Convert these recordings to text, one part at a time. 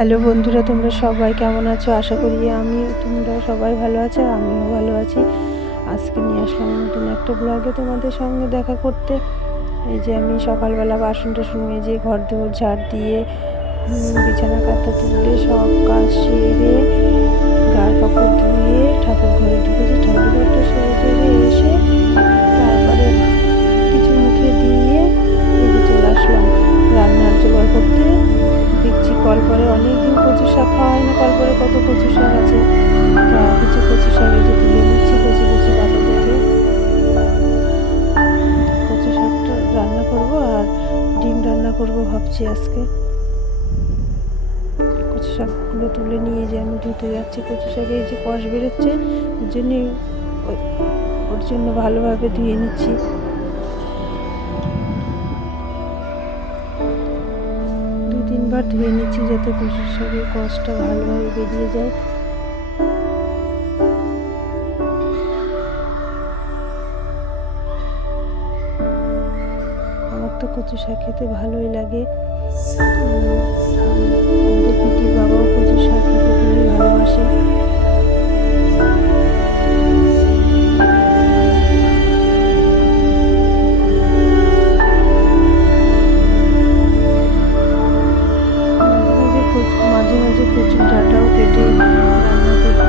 Hello বন্ধুরা, তোমরা সবাই কেমন আছো? আশা করি তোমরা সবাই ভালো আছো আর আমিও ভালো আছি। আজকে নিয়ে আসলাম নতুন একটা ব্লগে তোমাদের সঙ্গে দেখা করতে। এই যে আমি সকালবেলা বাসন টাসন মেজে ঘর দোর ঝাড় দিয়ে বিছানা কাঁথা তুলে সব কাজ সেরে গা কাপড় ধুয়ে ঠাকুর ঘরে ঢুকেছি। ঠাকুর ঘরটা সেরে টেরে এসে তারপরে কিছু মুখে দিয়ে এদিকে চলে আসলাম রান্নার জোগাড় করতে। দেখছি কলপরে অনেকদিন কচু শাক খাওয়া হয় না, কলপরে কত কচু শাক আছে। তা কিছু কচু শাক এই যে তুলে নিচ্ছি কচি কচি পাতা থেকে। কচু শাকটা রান্না করব আর ডিম রান্না করব ভাবছি আজকে। কচু শাকগুলো তুলে নিয়ে যে আমি ধুতে যাচ্ছি। কচু শাকে এই যে কষ বেরোচ্ছে, ওর জন্য ভালোভাবে ধুয়ে নিচ্ছি। তিনবার ধুয়ে নিচ্ছি যাতে কচু শাকের কষটা ভালোভাবে বেরিয়ে যায়। আমার তো কচু শাক খেতে ভালোই লাগে। আমাদের পিটির বাবাও কচু শাক খেতে খুবই ভালোবাসে। মাঝে মাঝে কচুর ডাঁটাও কেটে রান্না করি।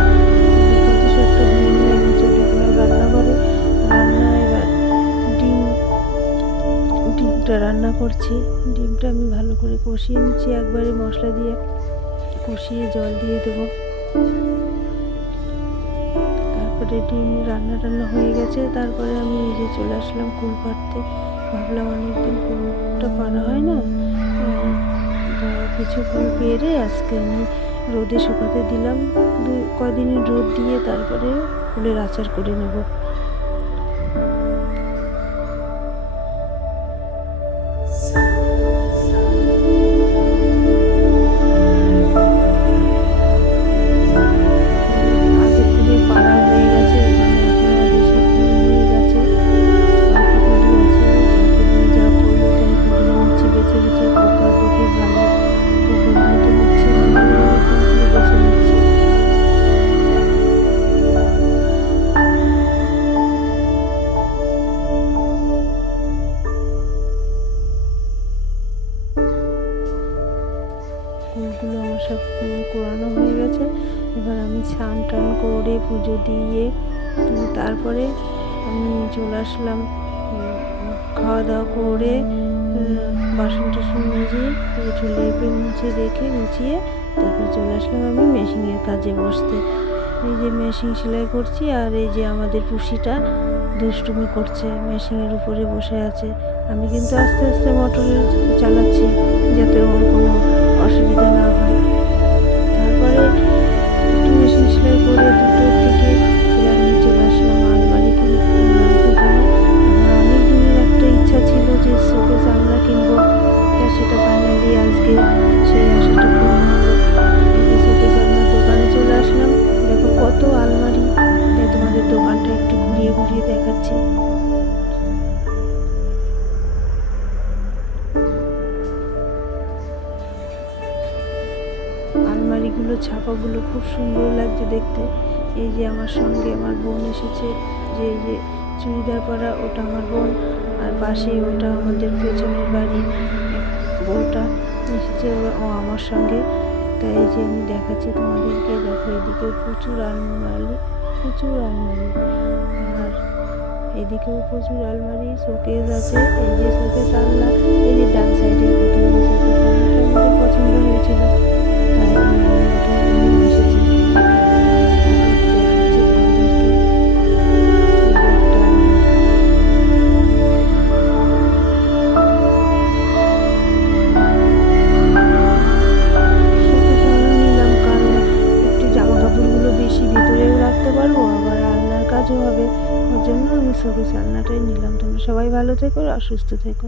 কচু শাকটা ধুয়ে নিয়ে আমি চলে গেলাম রান্নাঘরে। এবার ডিমটা রান্না করছি। ডিমটা আমি ভালো করে কষিয়ে নিচ্ছি, একবারে মশলা দিয়ে কষিয়ে জল দিয়ে দেবো। তারপরে ডিম রান্না হয়ে গেছে। তারপরে আমি এই যে চলে আসলাম কুল পাড়তে। ভাবলাম অনেকদিন কুলটা পাড়া হয় না, কিছু কুল পেরে আজকে আমি রোদে শুকাতে দিলাম। কদিন রোদ দিয়ে তারপরে কুলের আচার করে নেব। ফুলগুলো আমার সব কোরানো হয়ে গেছে। এবার আমি স্নান টান করে পুজো দিয়ে তারপরে আমি চলে আসলাম খাওয়া দাওয়া করে বাসন টাসন মেজে লেপে মুছে রেখে গুছিয়ে তারপরে চলে আসলাম আমি মেশিনের কাজে বসতে। এই যে মেশিন সেলাই করছি আর এই যে আমাদের পুষিটা দুষ্টুমি করছে, মেশিনের উপরে বসে আছে। আমি কিন্তু আস্তে আস্তে মোটরে চালাচ্ছি যাতে ওর কোনো অসুবিধা না হয়। তারপরে একটু মেশিন সেলাই করে 2টোর দিকে আমি চলে আসলাম আলমারি দোকানে। আমার অনেক দিনের একটা ইচ্ছা ছিল যে শোকেস আলনা কিনবো, তা সেটা ফাইনালি আজকে সেই আশাটা পূর্ণ হলো। এই যে শোকেস আলনার দোকানে চলে আসলাম। দেখো কত আলমারি, তাই তোমাদের দোকানটা একটু ঘুরিয়ে ঘুরিয়ে দেখাচ্ছি। আলমারিগুলো ছাপাগুলো খুব সুন্দর লাগছে দেখতে। এই যে আমার সঙ্গে আমার বোন এসেছে, যে এই যে চুড়িদার পরা ওটা আমার বোন, আর পাশে ওটা আমাদের পেছনের বাড়ির বউটা এসেছে, ও আমার সঙ্গে। তাই এই যে আমি দেখাচ্ছি তোমাদেরকে। দেখো এদিকেও প্রচুর আলমারি আর এদিকেও প্রচুর আলমারি, শোকেস আছে। এই যে শোকেস আলনা, এই যে ডান সাইডে প্রথমে শোকেস আলনাটা আমাদের পছন্দ হয়েছিল, তাই আমি ওটা নিয়ে এসেছি। নিলাম কারণ একটু জামা কাপড়গুলো বেশি ভিতরেও রাখতে পারবো, আবার আলনার কাজও হবে। ওর জন্য আমি শোকেস আলনাটাই নিলাম। তোমরা সবাই ভালো থেকো আর সুস্থ থেকো।